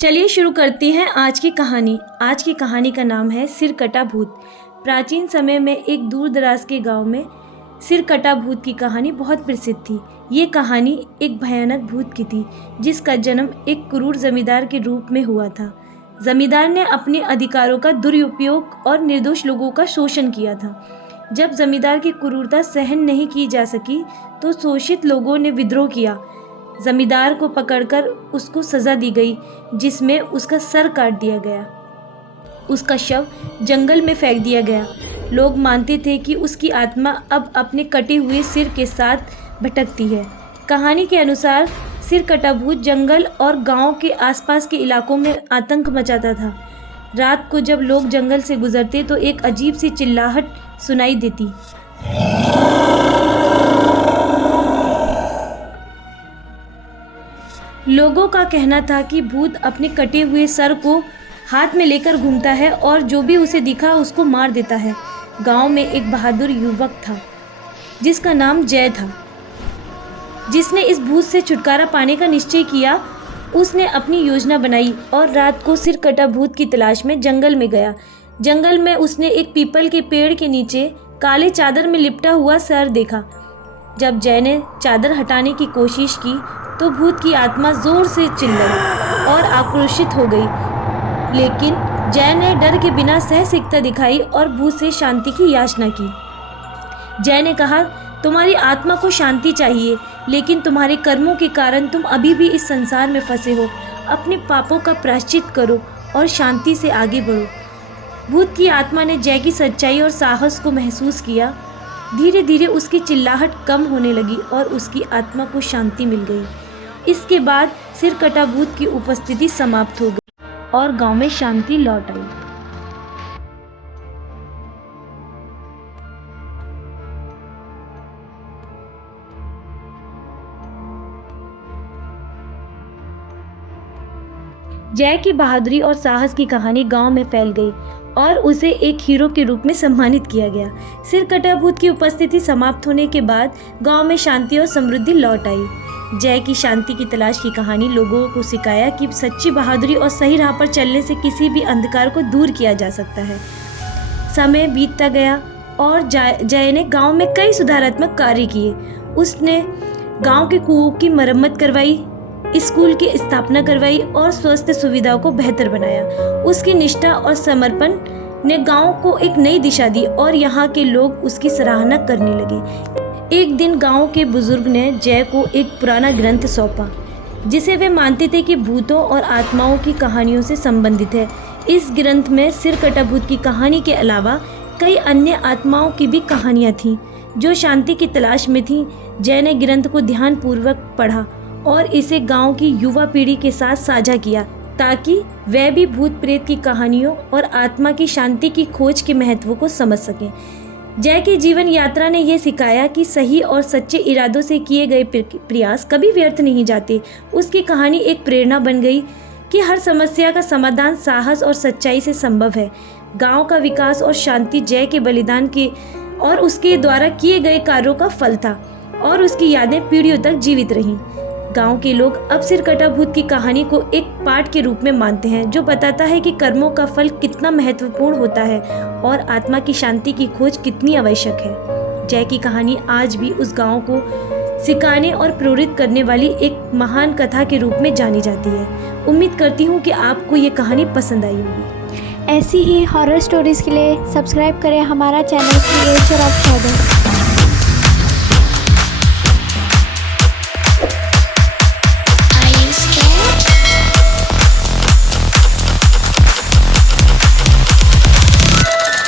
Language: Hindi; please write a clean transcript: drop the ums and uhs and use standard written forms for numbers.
चलिए शुरू करती हैं आज की कहानी। आज की कहानी का नाम है सिरकटा भूत। प्राचीन समय में एक दूर दराज के गांव में सिरकटा भूत की कहानी बहुत प्रसिद्ध थी। ये कहानी एक भयानक भूत की थी जिसका जन्म एक क्रूर जमींदार के रूप में हुआ था। जमींदार ने अपने अधिकारों का दुरुपयोग और निर्दोष लोगों का शोषण किया था। जब जमींदार की क्रूरता सहन नहीं की जा सकी तो शोषित लोगों ने विद्रोह किया। जमींदार को पकड़कर उसको सजा दी गई जिसमें उसका सर काट दिया गया। उसका शव जंगल में फेंक दिया गया। लोग मानते थे कि उसकी आत्मा अब अपने कटे हुए सिर के साथ भटकती है। कहानी के अनुसार सिरकटा भूत जंगल और गांव के आसपास के इलाकों में आतंक मचाता था। रात को जब लोग जंगल से गुजरते तो एक अजीब सी चिल्लाहट सुनाई देती। लोगों का कहना था कि भूत अपने कटे हुए सर को हाथ में लेकर घूमता है और जो भी उसे दिखा उसको मार देता है। गांव में एक बहादुर युवक था जिसका नाम जय था, जिसने इस भूत से छुटकारा पाने का निश्चय किया। उसने अपनी योजना बनाई और रात को सिरकटा भूत की तलाश में जंगल में गया। जंगल में उसने एक पीपल के पेड़ के नीचे काले चादर में लिपटा हुआ सर देखा। जब जय ने चादर हटाने की कोशिश की तो भूत की आत्मा जोर से चिल्लाई और आक्रोशित हो गई, लेकिन जय ने डर के बिना सहसिकता दिखाई और भूत से शांति की याचना की। जय ने कहा, तुम्हारी आत्मा को शांति चाहिए, लेकिन तुम्हारे कर्मों के कारण तुम अभी भी इस संसार में फंसे हो। अपने पापों का प्रायश्चित करो और शांति से आगे बढ़ो। भूत की आत्मा ने जय की सच्चाई और साहस को महसूस किया। धीरे धीरे उसकी चिल्लाहट कम होने लगी और उसकी आत्मा को शांति मिल गई। इसके बाद सिरकटा भूत की उपस्थिति समाप्त हो गई और गांव में शांति लौट आई। जय की बहादुरी और साहस की कहानी गांव में फैल गई और उसे एक हीरो के रूप में सम्मानित किया गया। सिरकटा भूत की उपस्थिति समाप्त होने के बाद गांव में शांति और समृद्धि लौट आई। जय की शांति की तलाश की कहानी लोगों को सिखाया कि सच्ची बहादुरी और सही राह पर चलने से किसी भी अंधकार को दूर किया जा सकता है। समय बीतता गया और जय ने गांव में कई सुधारात्मक कार्य किए। उसने गांव के कुओं की मरम्मत करवाई, स्कूल की स्थापना करवाई और स्वास्थ्य सुविधाओं को बेहतर बनाया। उसकी निष्ठा और समर्पण ने गांव को एक नई दिशा दी और यहाँ के लोग उसकी सराहना करने लगे। एक दिन गांव के बुजुर्ग ने जय को एक पुराना ग्रंथ सौंपा जिसे वे मानते थे कि भूतों और आत्माओं की कहानियों से संबंधित है। इस ग्रंथ में सिरकटा भूत की कहानी के अलावा कई अन्य आत्माओं की भी कहानियाँ थीं जो शांति की तलाश में थीं। जय ने ग्रंथ को ध्यानपूर्वक पढ़ा और इसे गांव की युवा पीढ़ी के साथ साझा किया ताकि वह भी भूत प्रेत की कहानियों और आत्मा की शांति की खोज के महत्व को समझ सकें। जय की जीवन यात्रा ने यह सिखाया कि सही और सच्चे इरादों से किए गए प्रयास कभी व्यर्थ नहीं जाते। उसकी कहानी एक प्रेरणा बन गई कि हर समस्या का समाधान साहस और सच्चाई से संभव है। गांव का विकास और शांति जय के बलिदान के और उसके द्वारा किए गए कार्यों का फल था और उसकी यादें पीढ़ियों तक जीवित रहीं। गांव के लोग अब सिरकटा भूत की कहानी को एक पाठ के रूप में मानते हैं जो बताता है कि कर्मों का फल कितना महत्वपूर्ण होता है और आत्मा की शांति की खोज कितनी आवश्यक है। जय की कहानी आज भी उस गांव को सिखाने और प्रेरित करने वाली एक महान कथा के रूप में जानी जाती है। उम्मीद करती हूँ कि आपको ये कहानी पसंद आई होगी। ऐसी ही हॉरर स्टोरीज के लिए सब्सक्राइब करें हमारा चैनल क्रिएचर ऑफ शैडो।